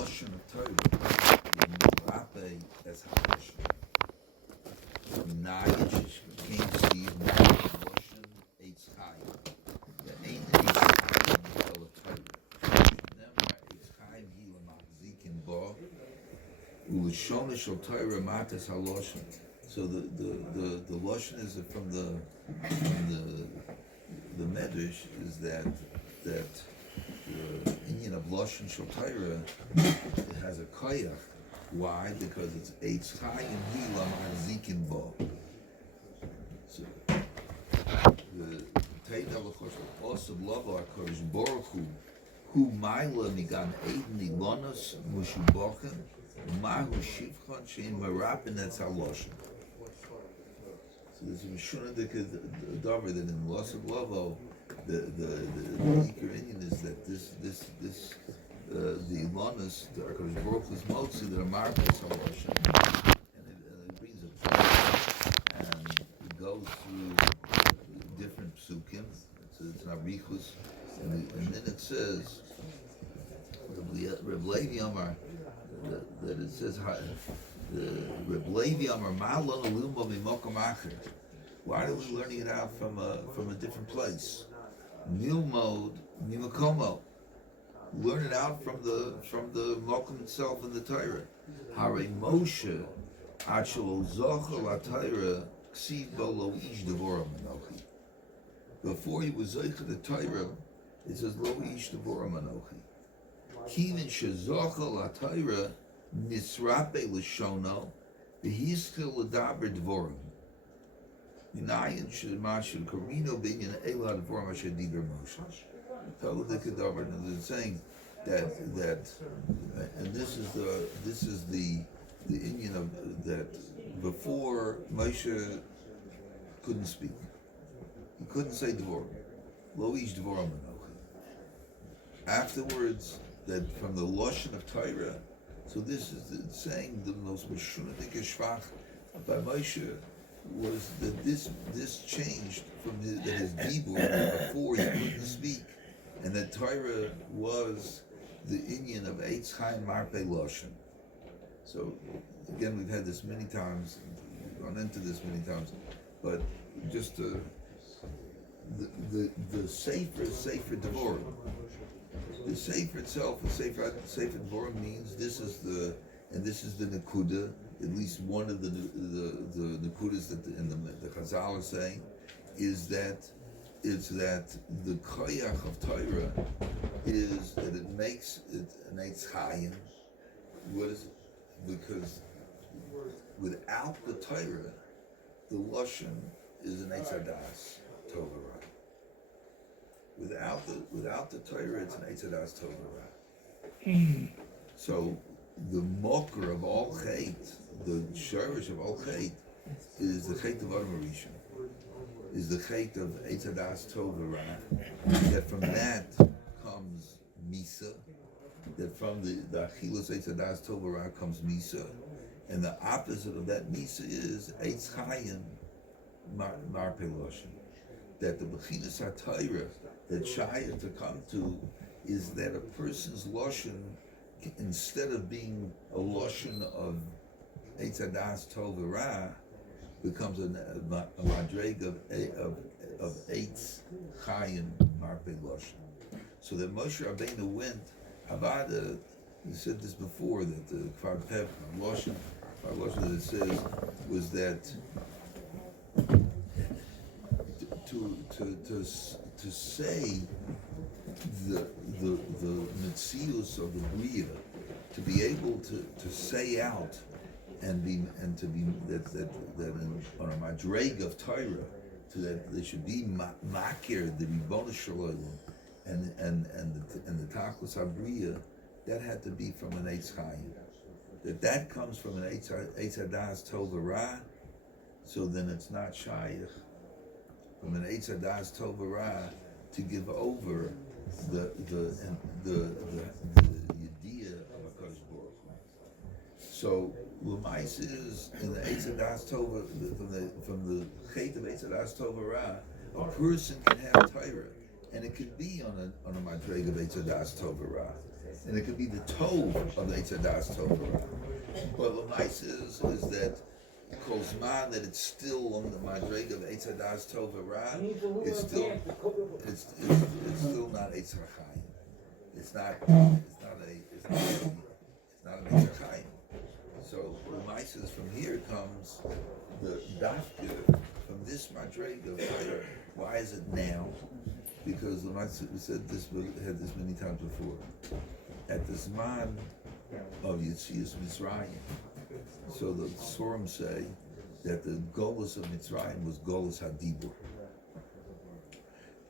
Lashon of Torah, the Mirape as HaLashon. Minayish came Steve Lashon Eitz Chaim. The Ein Eitz Chaim Mishal of Torah. Nemar Eitz Chaim Hila Machzikin Bo Ulashon Shal Torah Matas HaLashon. So the Lashon is from the Medrash is that the Indian of Lashon Shal Torah has a koyach. Why? Because it's Eitz Chaim Hila Machzikin Bo. So the Teida L'Chosh Osab Lava HaKadosh Baruch Hu Maila Migan Eden Ilonos Mushubochen Mahu Shivchon Shein Marapin That's HaLashon. So there's a Mishuna Davar that in Osab Lava the Iker Indian is that this the Ilonos the HaKadosh Baruch Hu's Motzi that are Marapin That's HaLashon, and it brings a point and it goes through different psukim. It's not richus, and then it says Rav Levi Amar that it says Rav Levi Amar Ma'alon Alumba Mimokom Acher. Why are we learning it out from a different place? Nilmod Mimakomo. Learn it out from the Mokum itself in the Torah. Hare Moshe Achelo Zochel HaTorah Ksiv Bolo Ish Devoram Anochi. Before he was Zochel the Torah, it says Lo Ish Devoram Anochi. Kivin Shezochel HaTorah Nisrape L'Shono V'Hiskil L'Daber Devoram. Minayin Shemashul Karino Binyan Elad Devoram Asher Diber Moshe. Told the Kedavar, and it's saying that and this is the Indian of that before Moshe couldn't speak. He couldn't say Devorim. Lo ish Devorim Anochi. Afterwards, that from the Lashon of Torah, so this is saying the most Meshunadik Shvach by Moshe was that this changed from his Dibur before he couldn't speak, and that Torah was the Indian of Eitz Chaim Marpei Lashon. So again, we've had this many times, gone into this many times, but just the Sefer Devorim. The Sefer itself, the Sefer Devorim means this is the Nekuda, at least one of the Nekudas that the Chazal are saying, is that the koyach of Torah is that it makes it an Eitz Chaim. What is it? Because without the Torah, the Lashon is an Eitz Hadas Torah. Without the Torah, it's an Eitz Hadas Torah. So the mocker of all chait, the shorish of all chait, is the chait of Adam Rishon. Is the chait of Eitz Hadas Torah. That from that comes Misa. That from the Achilas Eitz Hadas Torah comes Misa. And the opposite of that Misa is Eitz Chaim Marpei Lashon. That the Bechinas HaTorah that Shaya to come to is that a person's Lashon, instead of being a Lashon of Eitz Hadas Torah, becomes a madreg of Eitz Chaim Marpei Lashon. So that Moshe Rabbeinu went, Havada, you said this before, that the Kfar Pep Lashon that it says was that to say the Metzius of the Bria, to be able to say out and to be that on a madreg of Torah, so that there should be makir the Ribono Shalom and the Tachlis Habriya, that had to be from an Eitz Chaim. That comes from an Eitz Hadas Torah, so then it's not shaykh from an Eitz Hadas Torah to give over the idea of HaKadosh Baruch Hu. So L'mais is in the Eitz Hadas Torah, from the Chet of Eitz Hadas Torah, a person can have Torah, and it can be on a madreg of Eitz Hadas Torah. and it could be the tov of the Eitz Hadas Tov Ra. But the nice is that Kozman, that it's still on the Madrega of Eitz Hadas Tov Ra, it's still not Eitz Chaim. It's not an Eitz Chaim. So the nice is from here comes the dafka from this Madrega of fire. Why is it now? Because the Mitzvah said this, had this many times before. At the Zman of Yitzias Mitzrayim, so the Sorim say that the Golus of Mitzrayim was Golus Hadibur.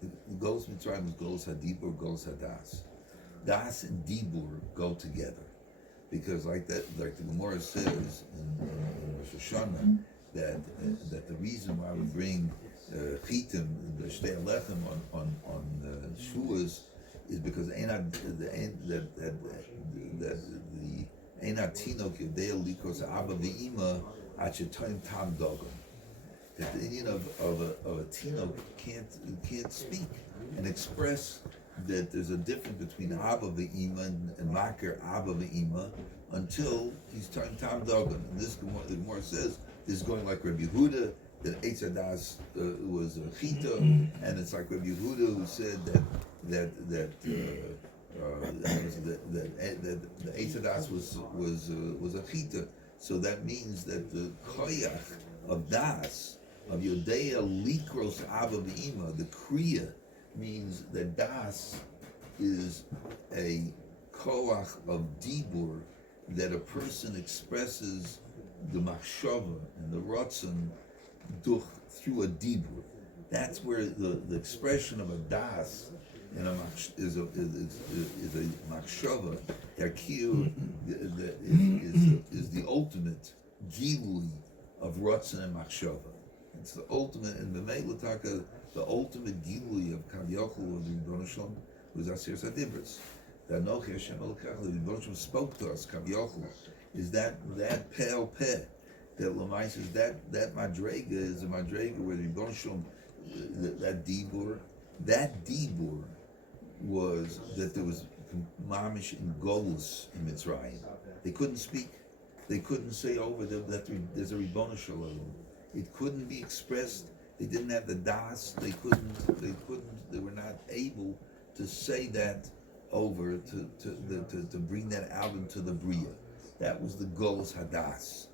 The Golus of Mitzrayim was Golus Hadibur, Golus Hadas. Das and Dibur go together, because like the Gemara says in Rosh Hashanah that the reason why we bring chitim, the shtei alechem on Shavuos is because the einat tinok yodei likos abba ve'ima at shetoim tam dogon. That the Indian of a tinok can't speak and express that there's a difference between abba ve'ima and makir abba ve'ima until he's time tam dogon. And this the Gemara says this is going like Rabbi Yehuda, that Eitz Hadas was a chita, and it's like Rabbi Yehuda who said that the Eitz Hadas was a chita. So that means that the koyach of das of Yodea Likros Abba V'Ima, the kriya, means that das is a koach of dibur, that a person expresses the machshava and the rotzen through a dibur. That's where the expression of a das and is a machshava. Yakir is the ultimate gilui of rotzen and machshava. It's the ultimate, and the Meilataka, the ultimate gilui of Kavyochel of the Rebbeinu Shalom was Asir Sadibris. The Anochi Hashem Elokach, the Rebbeinu Shalom spoke to us. Kavyochel is that pale peh. That Lamai says that madrega is a madrega where the Rebbeinu Shalom, that dibur was that there was mamish in golus in Mitzrayim. They couldn't speak. They couldn't say over them that there's a Rebbeinu Shalom. It couldn't be expressed. They didn't have the das. They were not able to say that over to bring that out into the bria. That was the golus hadas.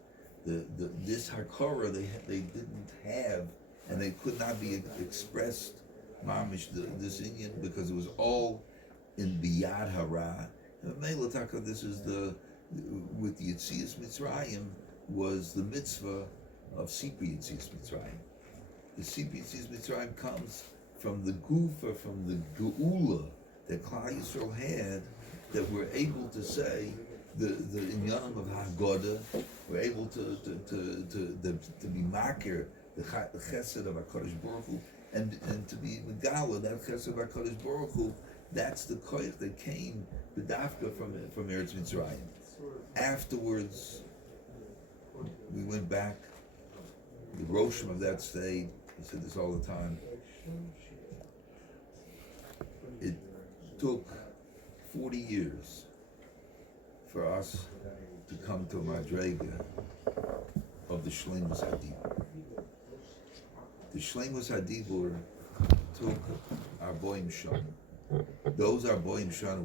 This hakara they didn't have, and they could not be expressed mamish this Indian, because it was all in biyad hara. Meilataka, this is with the Yitzias Mitzrayim was the mitzvah of Sipri Yitzias Mitzrayim. The Sipri Yitzias Mitzrayim comes from the gufa, from the geula that Klal Yisrael had, that we're able to say the inyanim of Haggadah, we're able to be makir the chesed of HaKadosh Baruch Hu, and to be megala that chesed of HaKadosh Baruch Hu. That's the koyach that came b'dafka from Eretz Mitzrayim. Afterwards, we went back. The Roshim of that stayed. He said this all the time. It took 40 years for us to come to a madrega of the Shleimus Hadibur. The Shleimus Hadibur took our Boim Shana. Those are Boim Shana.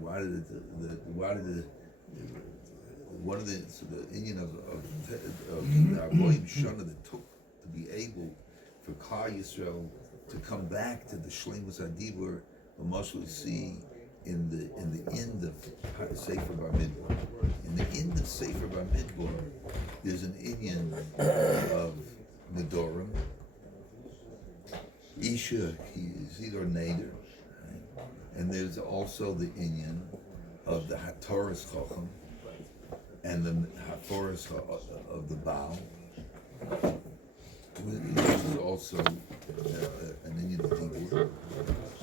The Indian of our Boim Shana that took to be able for Klal Yisrael to come back to the Shleimus Hadibur, we must see in the end of Sefer Bar Midbar. In the end of Sefer Bar Midbar, there's an Indian of Nedorim. Isha, he's either Nader, right? And there's also the Indian of the Hatoras Chochem and the Hatoras of the Baal, which is also an Indian of Dibur.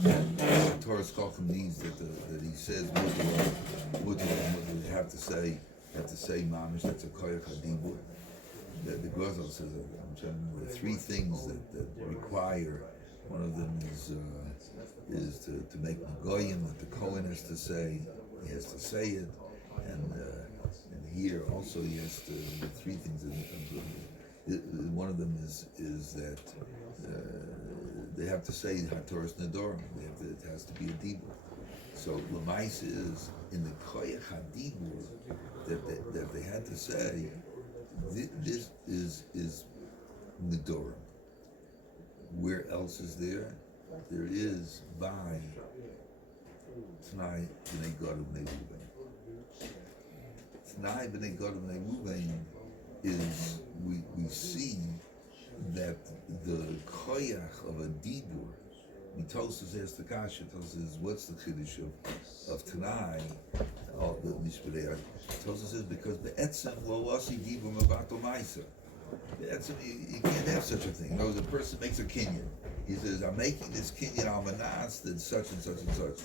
And Hatoras Chochem needs that he says what you have to say mamish, that's a koyach hadibur. The Gozal says there are three things that require. One of them is to make Nagoyim, that the Kohen has to say. he has to say it, and here also he has to three things. One of them is that they have to say Hatoras Nedorim. It has to be a dibur. So Lamais is in the Koyach HaDibur that they had to say this is Nedorim. Where else is there? There is by T'nai B'nai Gad B'nai Ruvain. T'nai B'nai Gad B'nai Ruvain is we see that the koyach of a dibur. Tosas asked the kasha. Tosas says, "What's the chiddush of T'nai?" The mishpedei. Tosas says because be'etzem lo wasi dibur mabato ma'isa. Be'etzem you can't have such a thing. No, the person makes a kinyan. He says, "I'm making this kinyan al manas that such and such and such."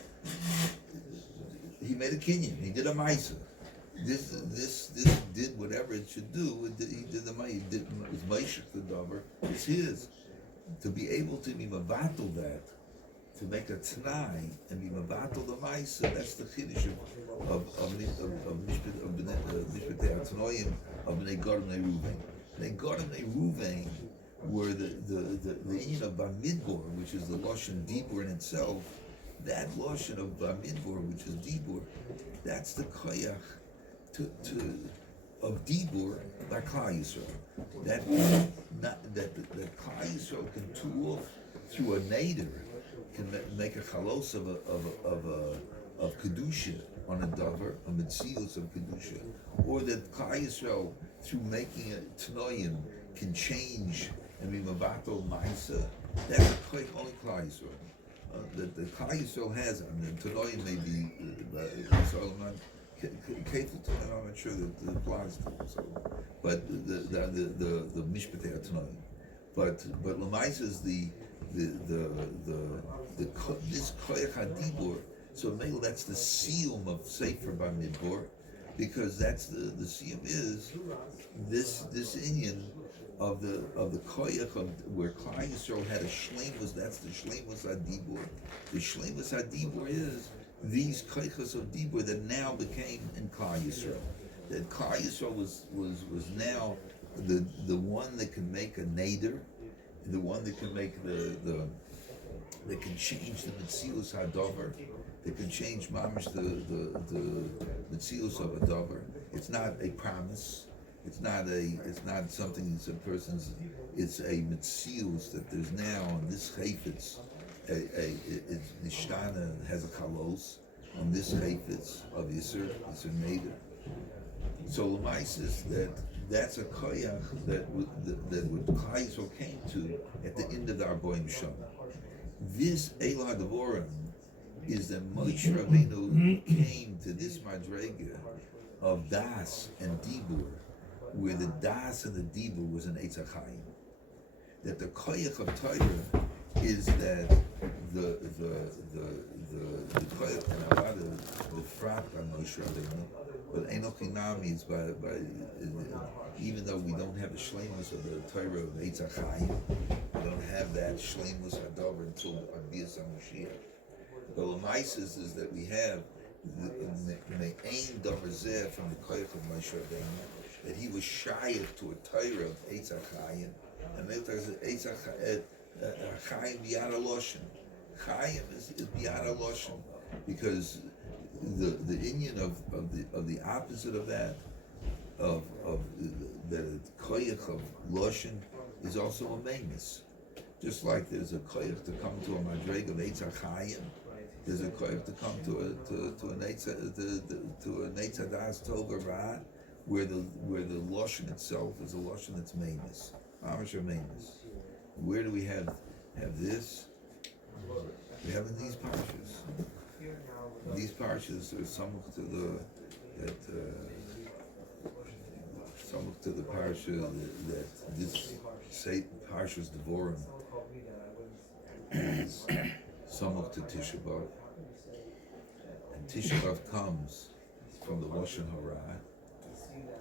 He made a kinyan. He did a ma'isa. This did whatever it should do. He did the money. He did it was Meishach the davar. It's his. To be able to be mavatal that, to make a t'nai and be mavatal the ma'isa, that's the chiddush of mishpatei atnoyim of bnei Gad bnei Ruvain. Bnei Gad bnei Ruvain were the inyan of Bamidbor, which is the lashon dibur in itself. That lashon of Bamidbor, which is dibur, that's the koyach of dibur by Klal Yisrael. That Klal Yisrael can tool through a nader, can make a chalos of kedusha on a davar, a metzius of kedusha, or that Klal Yisrael through making a tnoyim can change and be mabato ma'isa. That's a claim only Klal Yisrael. That the Klal Yisrael has. I mean, tnoyim may be Solomon. I'm not sure that it applies to them. So, but the mishpatei atnoim. But Lamais is the this koyach hadibur. So maybe that's the siyum of Sefer Bamidbor, because that's the siyum is this inyan of the koyach of where Klal Yisrael had a shleimus. That's the shleimus hadibur. The shleimus hadibur is these koychas of dibur that now became in Klal Yisrael. That Klal Yisrael was now the one that can make a nader, the one that can make the that can change the metzius hadover, that can change mamish the metzius of a dover. It's not a promise. It's not something that's a person's. It's a metzius that there's now on this chayfetz. The Shtana has a kalos on this chayfetz of Yisr Neder. So Lamais is that's a koyach that what Klal Yisrael came to at the end of the Arboim Shom. This Elah Devorim is that Moshe Rabbeinu came to this madrega of das and dibur, where the das and the dibur was an Eitz HaChaim. That the koyach of Torah is that the koyach and Avada, the frat on Moshe Rabbeinu, but Enoch Inami is by even though we don't have the shleimus of the Torah of Eitz HaChaim, we don't have that shleimus hadover until Abiyas HaMoshiach. But the Maisis is that we have the Me'ain Dover Zeh from the koyach of Moshe Rabbeinu, that he was shayach to a Torah of Eitz HaChaim, and Eitz HaChaim biyad HaLoshen. Chaim is biyad HaLoshen, because the inyan of the opposite of that, of the koyach of Loshen is also a meimus. Just like there's a koyach to come to a madreg of Eitz HaChaim, there's a koyach to come to a Neitz Hadas Tov Ra, where the Loshen itself is a Loshen that's meimus. Mamash meimus. Where do we have this? We have in these parshas. These parshas are samuk to the parsha that this parshas Devorim is samuk to Tisha B'Av, and Tisha B'Av comes from the Lashon Hara,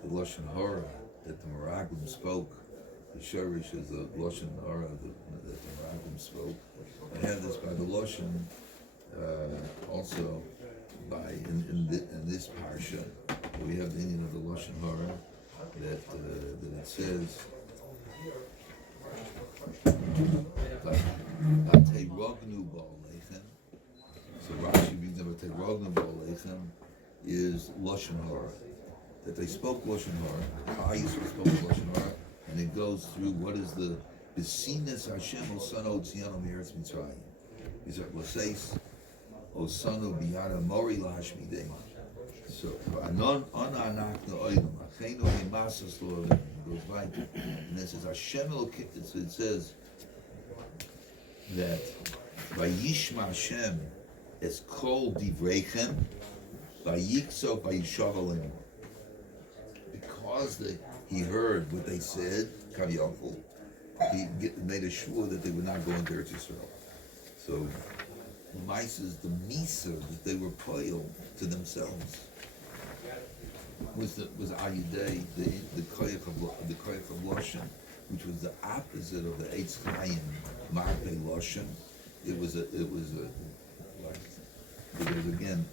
the Lashon Hara that the Meraglim spoke. The Shorish is the Lashon Hara that the Meraglim spoke. I have this by the Lashon, also in this parsha, we have the Indian of the Lashon Hara that it says, "Vateirognu ba'alechem." So Rashi brings up "Vateirognu ba'alechem" is Lashon Hara, that they spoke Lashon Hara. Klal Yisrael spoke Lashon Hara, and it goes through what is the B'sinas Hashem Osano Tziano Meretz Mitzrayim. Is it Laseis Osano Biyada Mori Lashmidei? So Anon Anakno Oidam Achenu Himasas Lord goes like, and it says Hashem it says that Vayishma Hashem es Kol Divrechem Vayikso Vayishav. Because he heard what they said, Kaviyachol, he made sure that they would not go into Eretz Yisrael. So, Mises, the Misa that they were poil to themselves was Ayudei, the Koyach of Loshen, which was the opposite of the Eitz Chaim Marpei Loshen. It was again,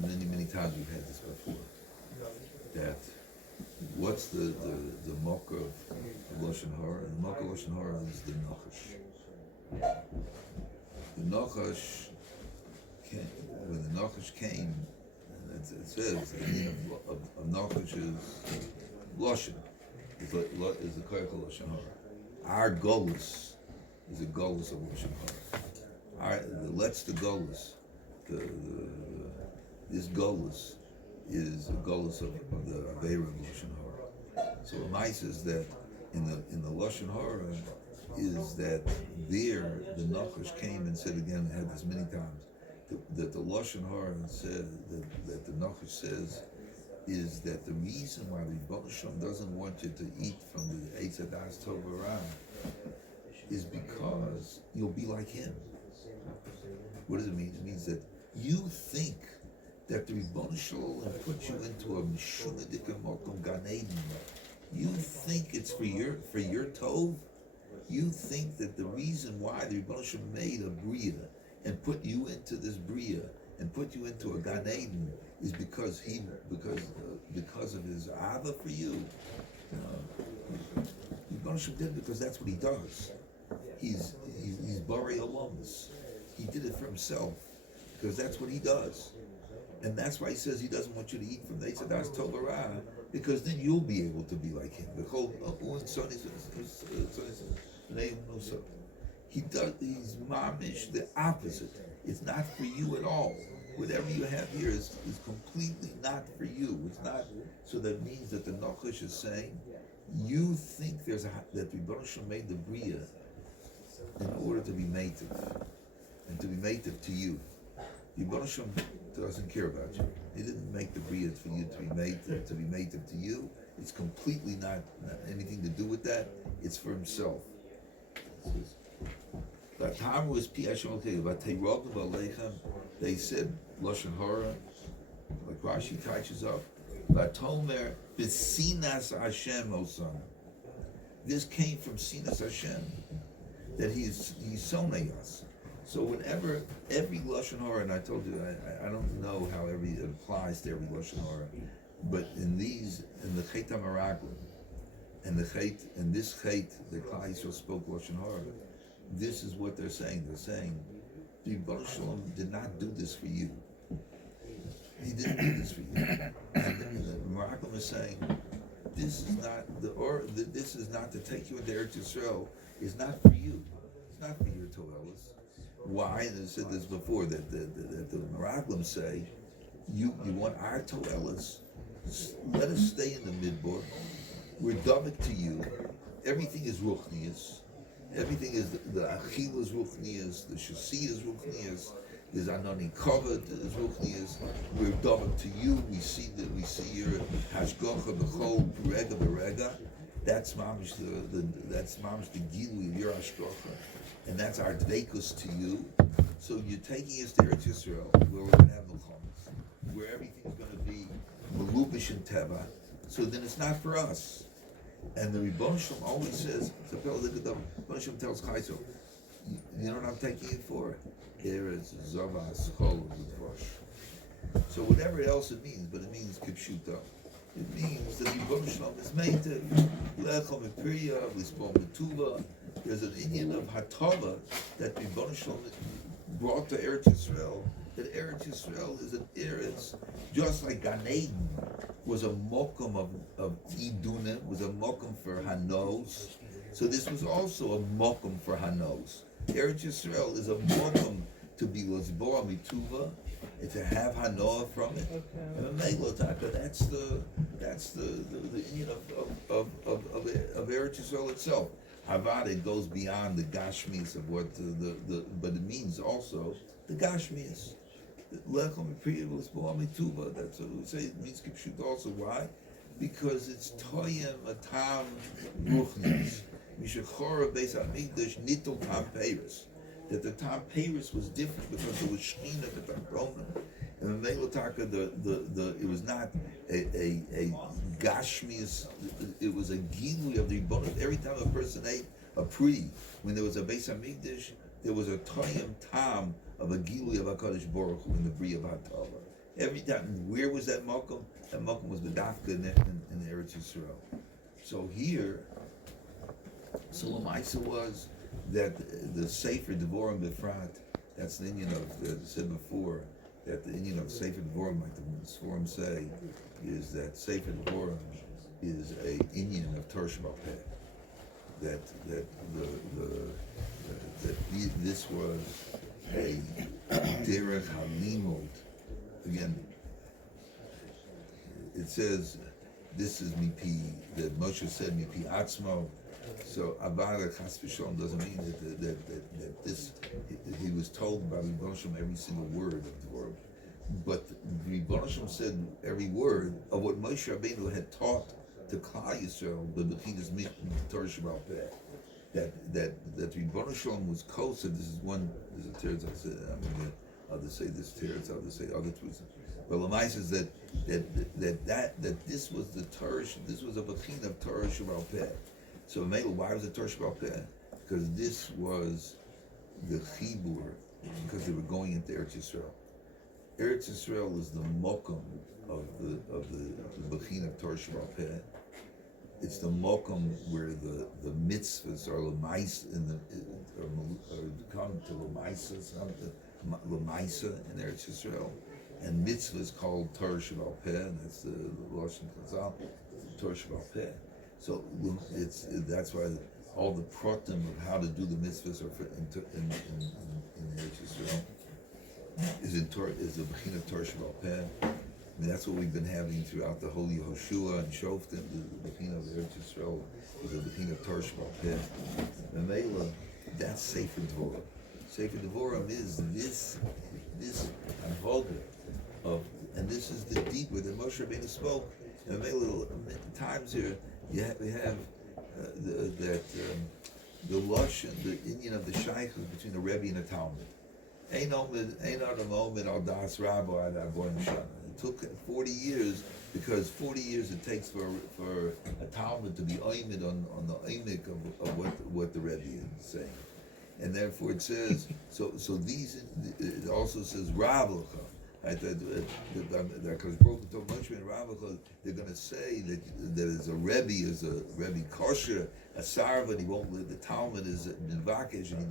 many times we've had this before, that what's the mocker of Lashon Hara? The mocker of Lashon Hara is the Nachash. The Nachash came, when the Nachash came, and it says the meaning of Nachash is Lashon, is the Koyach of Lashon Hara. Our Golus is a Golus of Lashon Hara. The Golus, this Golus is a Golus of the Aveira of Lashon Hara. So the mice is that in the Lashon Hara is that there the Nachash came and said again, had this many times, that the Lashon Hara said that the Nachash says is that the reason why the Rebbeinu Shalom doesn't want you to eat from the Eitz Hadas Tov Ra is because you'll be like him. What does it mean? It means that you think that the Rebbeinu Shalom put you into a Mishunadik Mokum Gan Eden. You think it's for your Tov. You think that the reason why the Rebbeinu Shalom made a Bria and put you into this Bria and put you into a Gan Eden is because of his Ava for you. The Rebbeinu Shalom did it because that's what he does. He's Borei Olamus. He did it for himself because that's what he does. And that's why he says he doesn't want you to eat from the Eitz Hadas Tov Ra, because then you'll be able to be like him. He's mamish the opposite. It's not for you at all. Whatever you have here is completely not for you. It's not. So that means that the Nachash is saying, you think that the Rebbeinu Shalom made the Bria in order to be mative, and to be mative to you. The Rebbeinu Shalom doesn't care about you. He didn't make the Bria for you to be mative to you. It's completely not anything to do with that. It's for himself. They said Lashon Hara, like Rashi touches up. Vatomer b'sinas Hashem osam. This came from Sinas Hashem, that he's sonay us. So whenever every Lashon Hara, and I told you I don't know how it applies to every Lashon Hara, but in the Chet HaMaraglim, and this Chet, the Klal Yisrael spoke Lashon Hara, this is what they're saying. They're saying, the Rebbeinu Shalom did not do this for you. He didn't do this for you. And the Maraglim is saying, this is not to take you into Eretz Yisrael. It's not for you. It's not for your Toelis. Why? And I said this before, that the Meraglim say, you want our Toelis, let us stay in the Midbar. We're Davik to you. Everything is Ruchnias. Everything is the Achil is Ruchnias, the Shasi is Ruchnias, there's Anani Kavod is Ruchnias. We're Davik to you. We see your Hashgacha B'chol Rega B'Rega. That's mamish the Gilui of your Hashgacha. And that's our dveikus to you. So you're taking us to Eretz Yisrael, where we're going to have milchamos, where everything's going to be melubish and teva. So then it's not for us. And the Rebbeinu Shalom always says, the Rebbeinu Shalom tells Chayso, you know what I'm taking you for? There is Zavas Chol V'Dvash. So whatever else it means, but it means kipshuta. It means that Yibon Shalom is made to Lechom Epriya, Lispom Metuva. There's an Indian of Hatava that Yibon Shalom brought to Eretz Yisrael. That Eretz Yisrael is an Eretz, just like Gan Eden was a mokum of Idunim, was a mokum for Hanos. So this was also a mokum for Hanos. Eretz Yisrael is a mokum to be Lozboa Mituva, and to have Hanoah from it. And Meglotaka, that's the Indian of Eretz Yisrael itself. Havad, it goes beyond the Gashmis of what but it means also the Gashmis. Lechem Priya Lozboa Mituva. That's what we say. It means Kipshut also. Why? Because it's Toyem Atam Ruchnis. Mishachora Beis Hamikdash Nitul Tam Peiros. That the Tam Peiros was different because it was Shechina at the Tamronim. And the Melotaka, it was not a Gashmius, it was a Gilui of the Ribbonot. Every time a person ate a Pri, when there was a Beis Hamikdash, there was a Toyem Tam of a Gilui of HaKadosh Baruch Hu in the Bria of Hatava. Every time, where was that Mokum? That Mokum was Bedafka in Eretz Yisrael. So here, Solomisa was that the Sefer Devorim Befrat, that's the Indian of, that I said before, that the Indian of Sefer Devorim, like the Sforim say, is that Sefer Devorim is a Indian of Torah Shabbat Peh. That this was a Derech HaLimud. Again, it says, this is Mipi, that Moshe said Mipi Atzmo. So Avada Chas V'Shalom doesn't mean that this, he was told by Rebbeinu Shem every single word of the word. But Rebbeinu Shem said every word of what Moshe Rabbeinu had taught to Klal Yisrael, the Bechinas Torah Shabbat Peh. That Rebbeinu Shem was kosher. This is one. There's a teretz. I said I'll just say this teretz. I'll just say other truths. But Lamai says that this was the Torah. This was a Bechina of Torah Shabbat Peh. So why was it Torah Shabbat Peh? Because this was the Chibur, because they were going into Eretz Yisrael. Eretz Yisrael is the Mokum of the Bechina of Torah Shabbat Peh. It's the Mokum where the mitzvahs are Lamaisa come to Lamaisa in Eretz Yisrael, and mitzvah is called Torah Shabbat Peh, and that's the Lashon Chazal, Torah Shabbat Peh. So that's why all the pratim of how to do the mitzvahs are in Eretz Yisrael is the Bechina of Torah Shabbat Peh. I mean, that's what we've been having throughout the whole Yehoshua and Shoftim. The Bechina of Eretz Yisrael is the Bechina of Torah Shabbat Peh. Memela, that's Sefer Devorim. Sefer Devorim is this Avodah of, and this is the deeper that Moshe Rabbeinu spoke. And Memela, times here we have the Lashon, the Indian of the Shaykhus between the Rebbe and the Talmud. Ein ad moment al das Rabbi ad Avoyim Shana. It took 40 years, because 40 years it takes for a Talmud to be oimid on the oimik of what the Rebbe is saying. And therefore it says, so these, it also says Ravacha. Because broken told Moshe and Ravacha, they're going to say that as a Rebbe kosher, a sarva, he won't live. The Talmud is in Vakesh, and he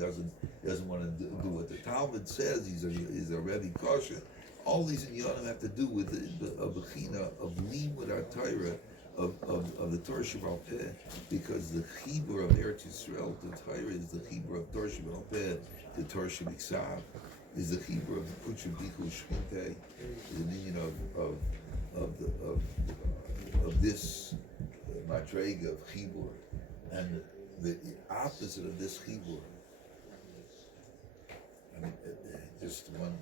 doesn't want to do what the Talmud says. He's a Rebbe kosher. All these in Yonim have to do with the Bechina of Limud HaTorah of the Torah Shabbat Peh, because the Chibur of Eretz Yisrael to Torah is the Chibur of Torah Shabbat Peh to Torah Shabbat is the Chibur of the Kutsha Bichu Shchintei, is an union of this Madrega of Chibur, and the opposite of this Chibur. I mean, just one.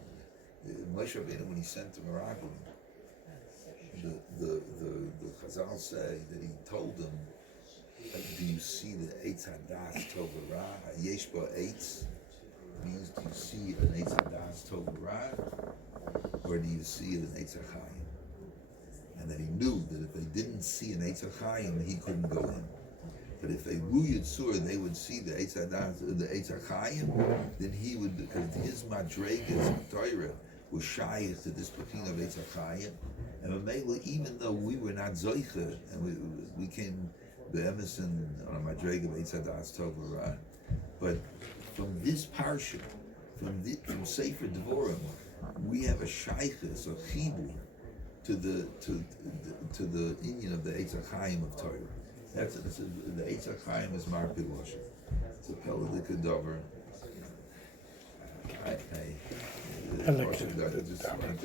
Moshe Rabbeinu, when he sent to Morocco, the Chazal say that he told them, do you see the Eitz Hadas Tov Ra? Yesh Ba Eitz means, do you see an Eitz Hadas Tov Ra, or do you see an Eitz HaChaim? And that he knew that if they didn't see an Eitz HaChaim, he couldn't go in. But if they Ru Yitzur, they would see the Eitz Hadas, the Eitz HaChaim, then he would, because his Madregas Torah was shy to this Bechina of Eitz HaChayim. And Mamela, even though we were not Zoicha, and we came the Emerson on a Madrega of Eitz HaDas Tov Ra, but from this parsha, from Sefer Devorim, we have a shaykhus, a chibur, to the Indian of the Eitz HaChayim of Torah. The Eitz HaChayim is Mar Pilosh. It's a Peladik Dover. I just wanted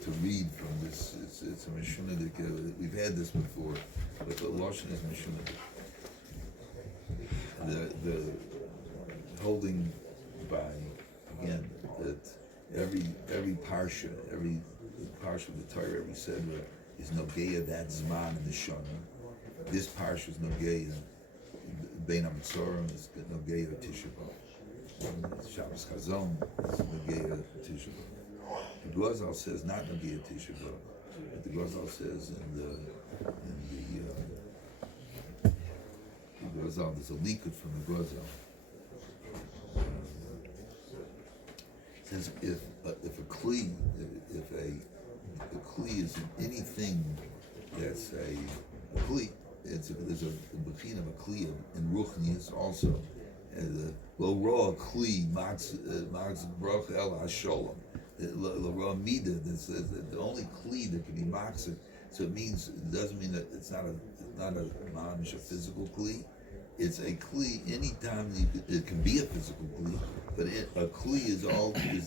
to read from this. It's a Mishunadik. We've had this before, but the Lashon is Mishunadik. The holding by, again, that every parsha of the Torah, every sedra is nogeya that zman in the shana. This parsha is nogeya bein hamitzorim, is nogeya Tisha B'av. Shabbos Chazon is nogeya Tisha B'av. The Glazal says not nogeya Tisha B'av, but the Glazal says in the Glazal, there's a likud from the Glazal. Says if a kli is in anything that's a kli, there's a bechina of a kli in ruchnius also. Lo roa kli max brach el hasholom. Lo roa mida. The only kli that can be maxik. So it doesn't mean that it's not a mamish, a physical kli. It's a kli anytime it can be a physical kli, but a kli is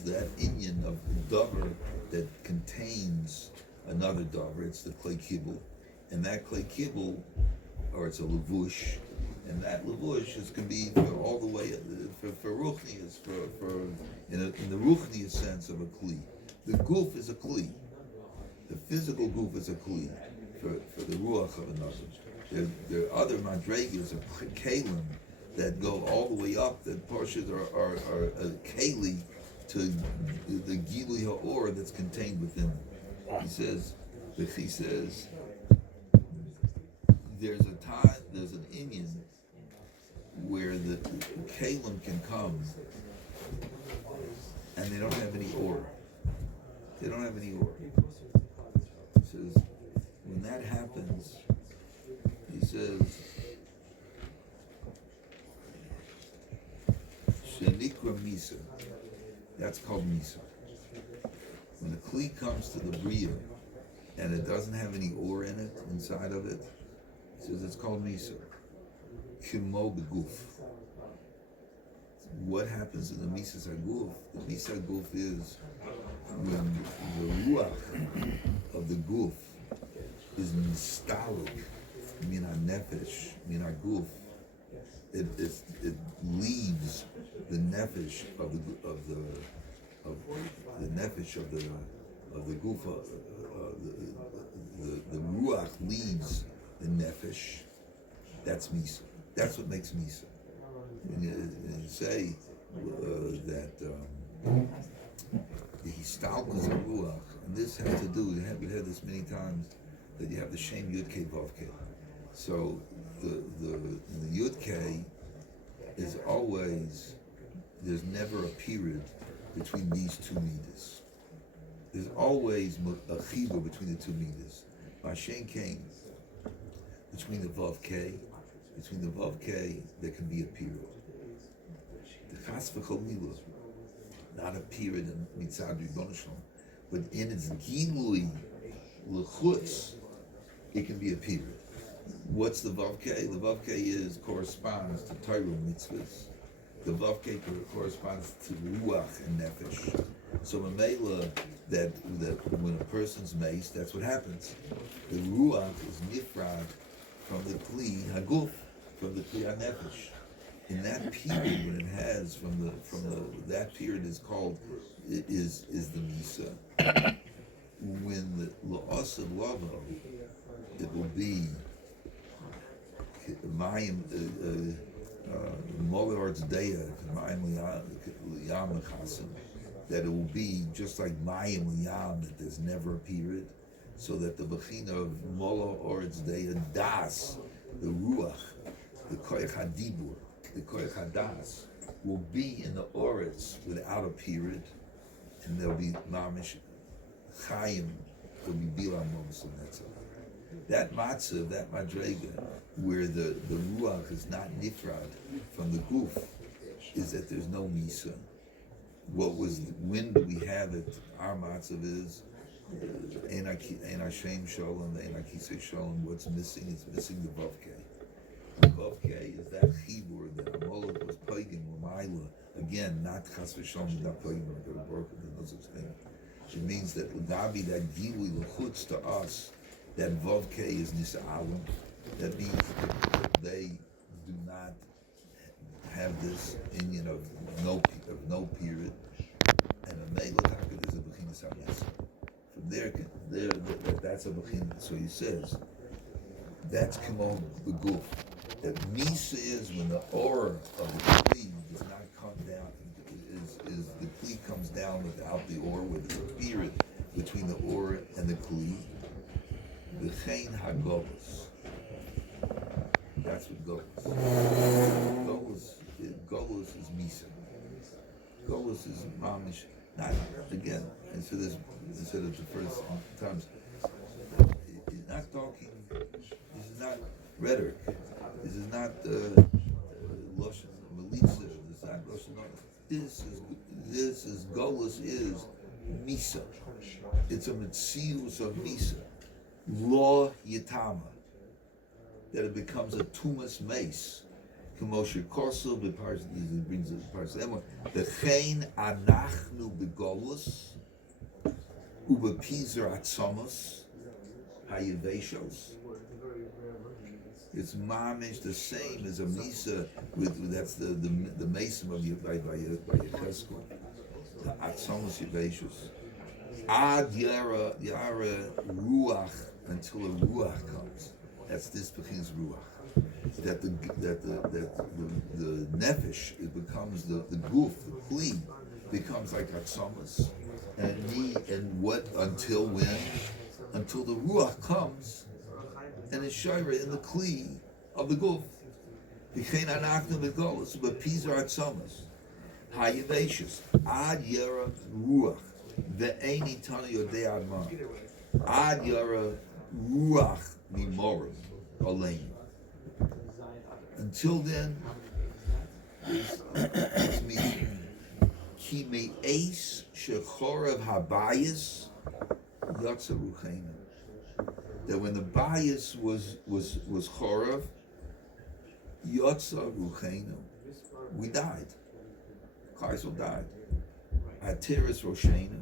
that inyan of davar that contains another davar. It's the klei kibul, and that klei kibul, or it's a levush, and that levush can be for all the way for ruchnius, in the ruchnius sense of a kli. The guf is a kli. The physical guf is a kli for the ruach of another. There are other madregas of kalim that go all the way up. That portions are keli to the gilui ha'or that's contained within them. He says there's an inyan where the kalim can come and they don't have any or. They don't have any or. He says when that happens. He says, Shenikra Misa. That's called Misa. When the Kli comes to the Bria and it doesn't have any ore in it, inside of it, he says it's called Misa. Kimo Beguf. What happens in the Misa Saguf? The Misa Guf is when the Ruach of the Guf is Nistalik. Min nefesh, min guf, it leaves the nefesh of the nefesh of the gufa, the ruach leaves the nefesh. That's misa. That's what makes misa. When you say that the histalkus of ruach, and this has to do. We've had this many times that you have the shem yud kei vav kei. So the Yud K is always, there's never a period between these two midas. There's always a chibur between the two midas. Mashen came between the Vav K, there can be a period. The Chas v'chol milah, not a period in Mitzad Ribono Shalom, but in its gilui l'chutz, it can be a period. What's the Vav K? The Vav K corresponds to Torah mitzvahs. The Vav K corresponds to Ruach and Nefesh. So Mamela, that when a person's maced, that's what happens. The Ruach is nifrad from the Kli Haguf, from the Kli HaNefesh. In that period, when it has that period is called is the Misa. When the La'asav Lavo, it will be Mayim Molards Deya, Mayim Liyam Chasim, that it will be just like Mayim Liyam, that there's never a period, so that the Bechina of Molards Deya Das, the Ruach, the Koyach HaDibur, the Koyach HaDas, will be in the Oretz without a period, and there'll be mamish chayim, there'll be bilam momos and that's all. That matzah, that madrega, where the ruach is not nifrad from the guf, is that there's no misa. When do we have it? Our matzav is ein Hashem shalom, ein Akisei shalom. What's missing? It's missing the vavkei. The vavkei is that chibur that Amalek was pagan l'mayla. Again, not chas v'shalom, not pagan, but broken. There's no such thing. It means that l'gabi, that gilui l'chutz to us, that vavkei is nisa'alim. That means that they do not have this Indian of no period, and a meilotaka is a bechinas hames. From there, that's a bechinas. So he says that's kimon beguf. That misa is when the aura of the kli does not come down. Is the kli comes down without the aura, with the period between the aura and the kli. V'chein hagolus. That's what golus. Golus is misa. Golus is mamish. Not again. And so this, instead of the first times, he's not talking. This is not rhetoric. This is not lashon melitza. This is not lashon. This is golus is misa. It's a mitzius of misa. Law yitama. That it becomes a tumas mace. K'moshe korsel b'pars, it brings the pars emor. V'chein anachnu begolus ubepizer atzamos hayeveshos. It's mamish the same as a misa with that's the mason of by Yecheskel. Atzamos yeveshos. Ad yara ruach, until a ruach comes. That's this bechinas ruach. That the nefesh, it becomes the guf, the kli, becomes like atzamas, and what until when? Until the ruach comes and is shayra in the kli of the guf. V'chein anachnu begolus b'pizar atzamas hayeveshus ad yara ruach ve'eini tanu yodei adma ad yara ruach mimorim alein. Until then, it's me. Ki me'es shechorav habayis yatsa ruchena. That when the bias was chorav, yatsa ruchena, we died. Kaisel died. Atiris roshena.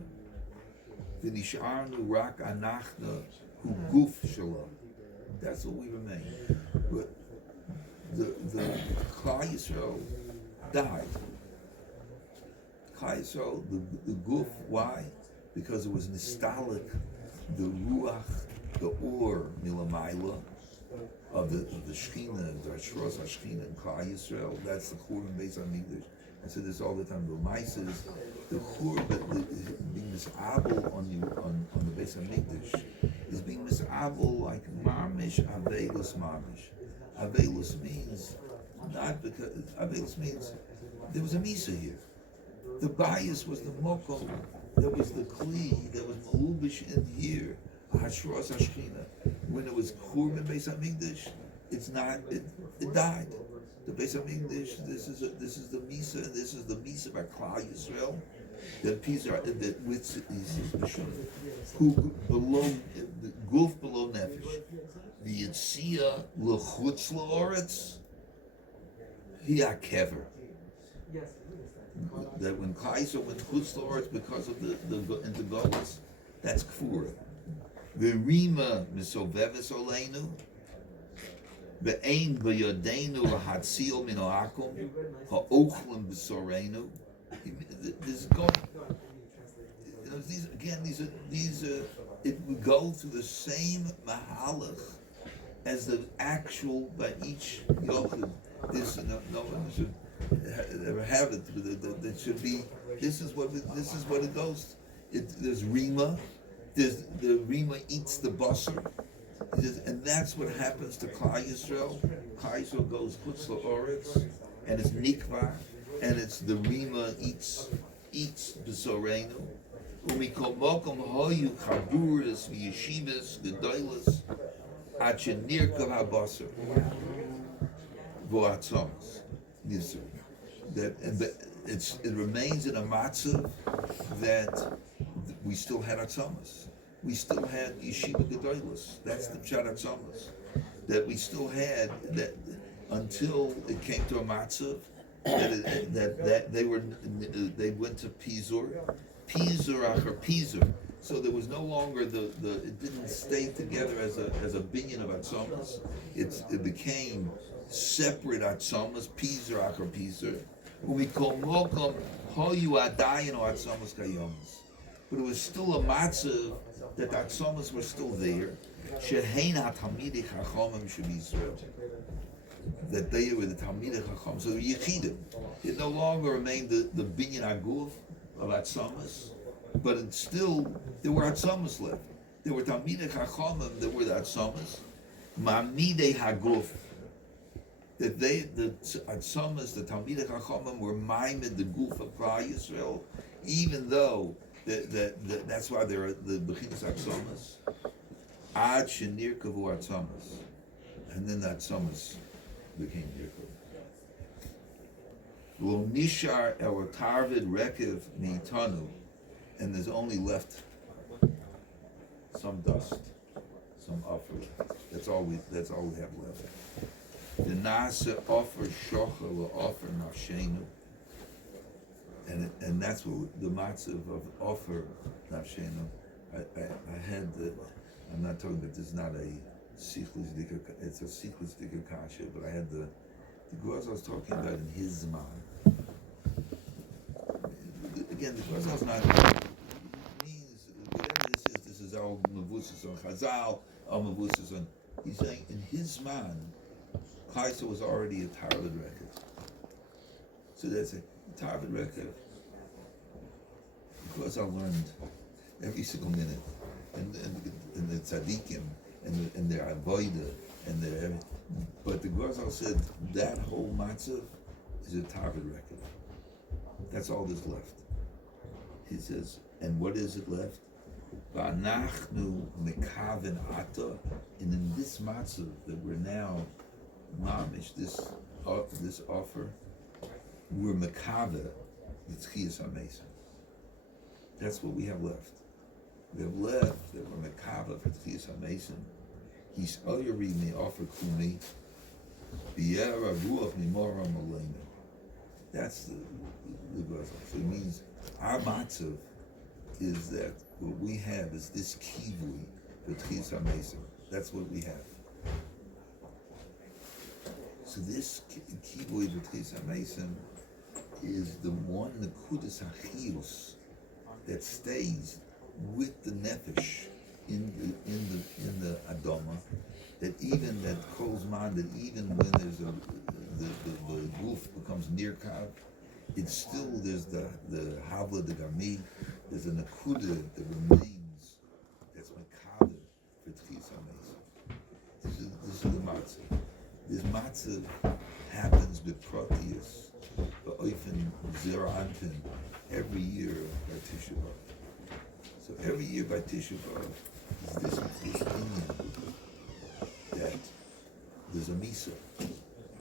V'nisharnu rak anachna hu guf shalom. That's what we remain. But the Klal Yisrael died. Klal Yisrael, the guf, why? Because it was nostalgic, the ruach, the or milamayla of the Shechina, the Ashros HaShechina in Klal Yisrael. That's the Churban based on English. I said this all the time. The Maises, the Churban being misabel on the base of Mikdash is being misabel like mamish avelus mamish. Avelus means not because Avelus means there was a misa here. The bias was the mokom, there was the kli, there was malubish in here. Hashros Hashchina. When it was Churban Beis Hamikdash, it's not. It died. The Beis Hamikdash. This is the misa, and this is the misa by Klal Yisrael. That Pizar that with these who below the guf below nefesh. The Yitzia l'chutz la'oretz, hiya kever. That when Kaiser went chutz la'oretz because of the into Golas, that's kfura. The rima misoveves oleinu, ve'ein b'yodenu l'hatzil min ha'akum, ha'ochlim b'soreinu. This is going. These are. It would go through the same mahalach as the actual by each yochid. This no one should ever have it. That should be. This is what it goes. There's rima. There's the rima eats the basar, and that's what happens to Klal Yisrael. Klal Yisrael goes chutz la'oretz, and it's nikva, and it's the rima eats b'soreinu, Umikol mokom hoyu chaburas v'yeshivas gedolos ad shenirkav habasar v'atzomas nisur. It remains in a matzav that we still had atzomas. We still had yeshiva gedolos. That's the pshat atzomas. That we still had that until it came to a matzav that they went to Pizur after Pizur. So there was no longer it didn't stay together as a binyan of atzomas. It became separate atzomas, Pizur after Pizur. When we call mokom hoyu adayin o atzomas kayomas, but it was still a matzav that the atzomas were still there. Shehein haTalmidei Chachamim shebYisrael. That they were the Talmidei Chacham, so the Yechidim. It no longer remained the binyan aguf of atzomas, but it still there were atzomas left. There were Talmidei Chachamim that were the atzomas, Ma'amidei Haguf. That the atzomas, the Talmidei Chachamim were maimed the guf of Klal Yisrael, even though that's why there are the bechinas atzomas. Ad shenir kavu atzomas, and then the atzomas became nirkav. Lo nishar el tarvid rekev meitanu, and there's only left some dust, some offer. That's all we have left. The nasa offer shocha lo offer nafshenu, and that's what the matzav of offer nafshenu. I had the. I'm not talking about this is not a sichlis dika, it's a sichlis dika kasha, but I had the Gauze I was talking about in his mind. Again, the Gauze is not means whatever this is our mavusas on Chazal, our mavusas on. He's saying in his mind, Kaisa was already a Tarvid record. So that's a Tarvid record. Because I learned every single minute. And the tzaddikim and their avodah and their, but the Gauze said that whole matzav is a Tarvid record. That's all that's left. He says, and what is it left? V'anachnu mekaven ata, and in this matzav that we're now mamish this offer, we're mekave the tchiyas hamesim. That's what we have left. We have left that we're mekava for Tchiyas HaMesim. He's oyeri me offer kumi, b'yera ruach mimoram aleinu. That's the Gauze. So it means our matzav is that what we have is this kivui for Tchiyas HaMesim. That's what we have. So this kivui for Tchiyas HaMesim is the one nekudas hachiyus that stays with the nefesh in the adoma, that even that kolzman, that even when there's the goof becomes nirkav, it's still there's the havla de gami, there's a nakuda that remains that's makaber for tchiyas hamesim. This is the matzah. This matzah happens beprotius, ba'ofen zerantin every year at Tisha B'Av. So every year by Tisha B'Av is this inyan that there's a misa.